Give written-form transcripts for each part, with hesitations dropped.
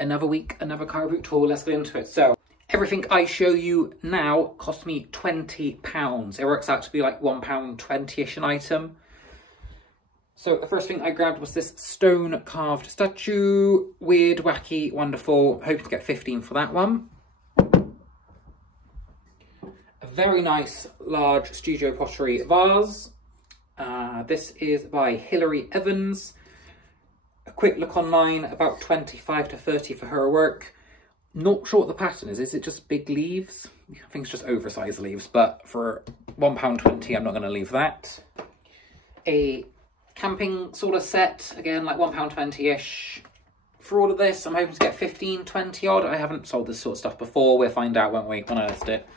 Another week, another Carboot tour. Let's get into it. So everything I show you now cost me £20. It works out to be like £1.20-ish an item. So the first thing I grabbed was this stone carved statue. Weird, wacky, wonderful. Hoping to get 15 for that one. A very nice large studio pottery vase. This is by Hilary Evans. A quick look online, about 25 to 30 for her work. Not sure what the pattern is. Is it just big leaves? I think it's just oversized leaves, but for £1.20, I'm not going to leave that. A camping sort of set, again, like £1.20-ish. For all of this, I'm hoping to get 15, 20 odd. I haven't sold this sort of stuff before. We'll find out, won't we, when I list it.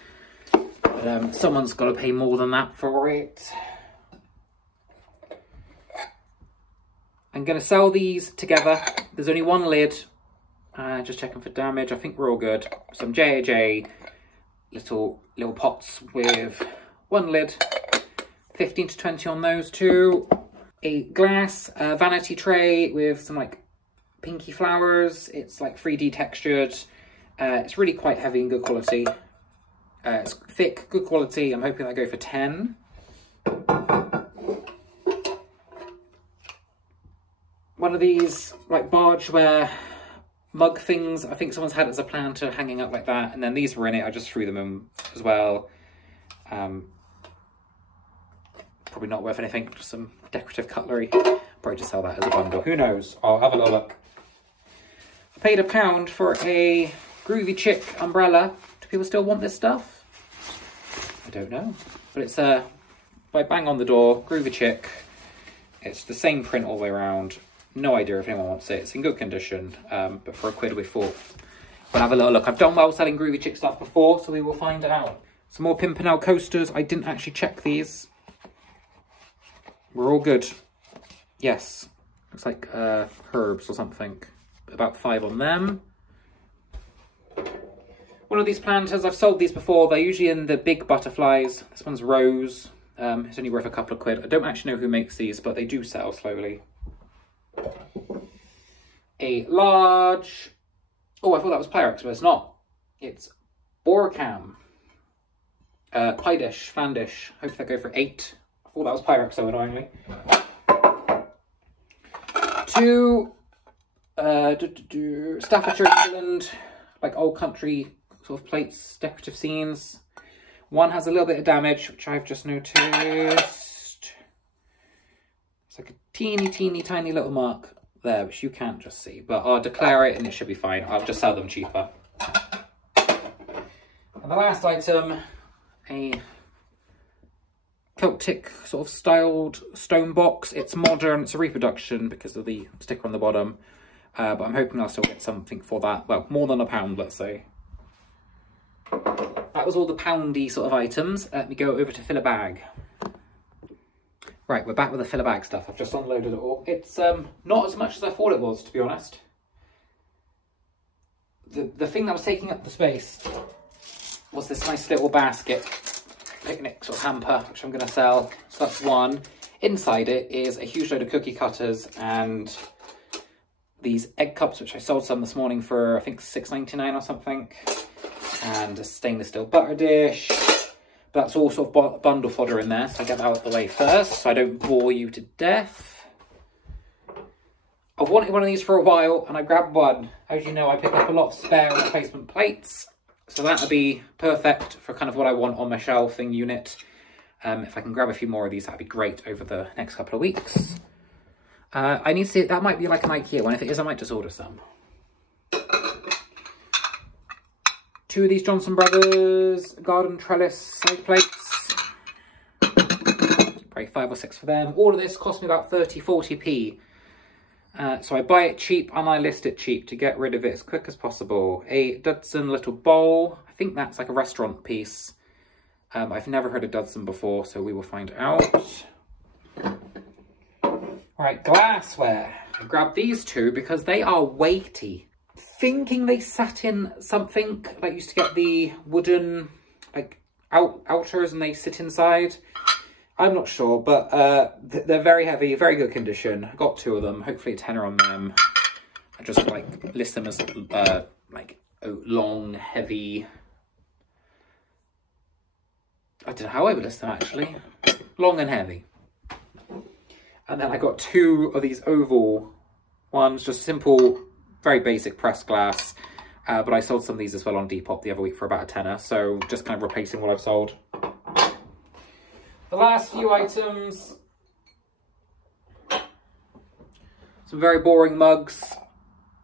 But someone's got to pay more than that for it. I'm going to sell these together. There's only one lid. Just checking for damage. I think we're all good. Some J&J little pots with one lid. 15 to 20 on those two. A glass vanity tray with some like pinky flowers. It's like 3D textured. It's really quite heavy and good quality. It's thick, good quality. I'm hoping I go for 10. One of these like bargeware mug things. I think someone's had it as a planter hanging up like that. And then these were in it. I just threw them in as well. Probably not worth anything. Just some decorative cutlery. Probably just sell that as a bundle. Who knows? I'll have a little look. I paid £1 for a Groovy Chick umbrella. Do people still want this stuff? I don't know. But it's by Bang on the Door, Groovy Chick. It's the same print all the way around. No idea if anyone wants it. It's in good condition, but for £1 we thought we'll have a little look. I've done well selling Groovy Chick stuff before, so we will find out. Some more Pimpernel coasters. I didn't actually check these. We're all good. Yes. Looks like herbs or something. About 5 on them. One of these planters, I've sold these before. They're usually in the big butterflies. This one's rose. It's only worth a couple of quid. I don't actually know who makes these, but they do sell slowly. A large... Oh, I thought that was Pyrex, but it's not. It's Borcam. Pie dish, fan dish. Hope that go for 8. I thought that was Pyrex, so annoyingly. 2 Staffordshire England, like old country sort of plates, decorative scenes. One has a little bit of damage, which I've just noticed. It's like a teeny tiny little mark there, which you can't just see, but I'll declare it and it should be fine. I'll just sell them cheaper. And the last item, a Celtic sort of styled stone box. It's modern, it's a reproduction because of the sticker on the bottom, but I'm hoping I'll still get something for that. Well, more than £1, let's say. That was all the poundy sort of items. Let me go over to fill a bag. Right, we're back with the fill a bag stuff. I've just unloaded it all. It's not as much as I thought it was, to be honest. The thing that was taking up the space was this nice little basket, picnic sort of hamper, which I'm going to sell. So that's one. Inside it is a huge load of cookie cutters and these egg cups, which I sold some this morning for, I think, £6.99 or something. And a stainless steel butter dish. But that's all sort of bundle fodder in there, so I get that out of the way first, so I don't bore you to death. I've wanted one of these for a while, and I grabbed one. As you know, I pick up a lot of spare replacement plates, so that'll be perfect for kind of what I want on my shelving unit. If I can grab a few more of these, that'd be great over the next couple of weeks. I need to see, that might be like an IKEA one. If it is, I might just order some. 2 of these Johnson Brothers garden trellis side plates. Probably 5 or 6 for them. All of this cost me about 30-40p. So I buy it cheap and I list it cheap to get rid of it as quick as possible. A Dudson little bowl. I think that's like a restaurant piece. I've never heard of Dudson before, so we will find out. Right, glassware. I grabbed these 2 because they are weighty. Thinking they sat in something, like used to get the wooden like outers and they sit inside. I'm not sure, but they're very heavy, very good condition. I got 2 of them, hopefully a tenner on them. I just like list them as like long, heavy. I don't know how I would list them actually. Long and heavy. And then I got 2 of these oval ones, just simple, very basic pressed glass. But I sold some of these as well on Depop the other week for about a tenner. So just kind of replacing what I've sold. The last few items. Some very boring mugs.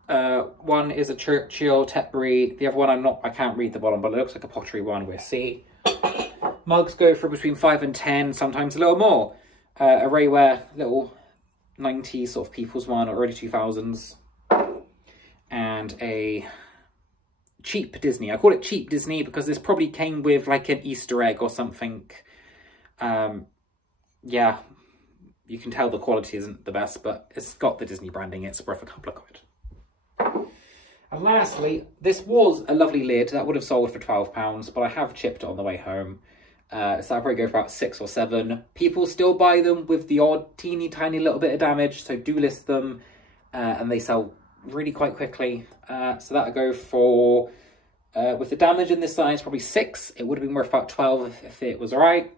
One is a Churchill Tetbury. The other one I can't read the bottom, but it looks like a pottery one. We'll see. Mugs go for between 5 and 10, sometimes a little more. A Rayware little 90s sort of people's one, or early 2000s. And a cheap Disney. I call it cheap Disney because this probably came with like an Easter egg or something. Yeah, you can tell the quality isn't the best, but it's got the Disney branding. It's worth a couple of quid. And lastly, this was a lovely lid that would have sold for £12, but I have chipped it on the way home. So I'll probably go for about 6 or 7. People still buy them with the odd teeny tiny little bit of damage, so do list them, and they sell really quite quickly. So that'll go for, with the damage in this size, probably 6. It would have been worth about 12 if it was alright.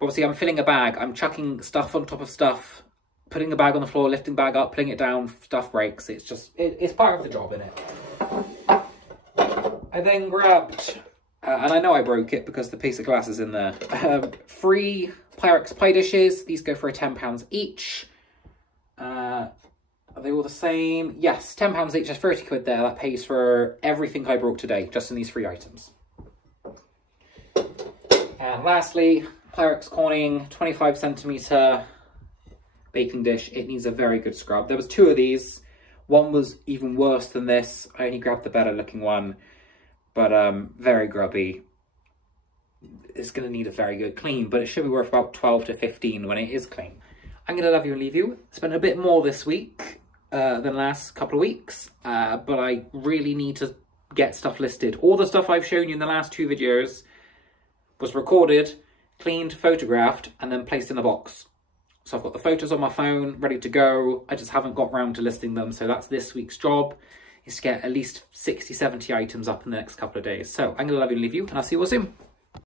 Obviously, I'm filling a bag. I'm chucking stuff on top of stuff, putting the bag on the floor, lifting the bag up, putting it down, stuff breaks. It's just, it's part of the job, innit? I then grabbed, and I know I broke it because the piece of glass is in there, 3 Pyrex pie dishes. These go for £10 each. Are they all the same? Yes, £10 each. There's 30 quid there. That pays for everything I broke today, just in these 3 items. And lastly, Pyrex Corning 25cm baking dish. It needs a very good scrub. There was 2 of these. One was even worse than this. I only grabbed the better looking one, but very grubby. It's going to need a very good clean, but it should be worth about 12 to 15 when it is clean. I'm going to love you and leave you. Spent a bit more this week than the last couple of weeks, but I really need to get stuff listed. All the stuff I've shown you in the last 2 videos was recorded, cleaned, photographed, and then placed in a box. So I've got the photos on my phone ready to go. I just haven't got round to listing them. So that's this week's job, is to get at least 60, 70 items up in the next couple of days. So I'm going to love you and leave you, and I'll see you all soon.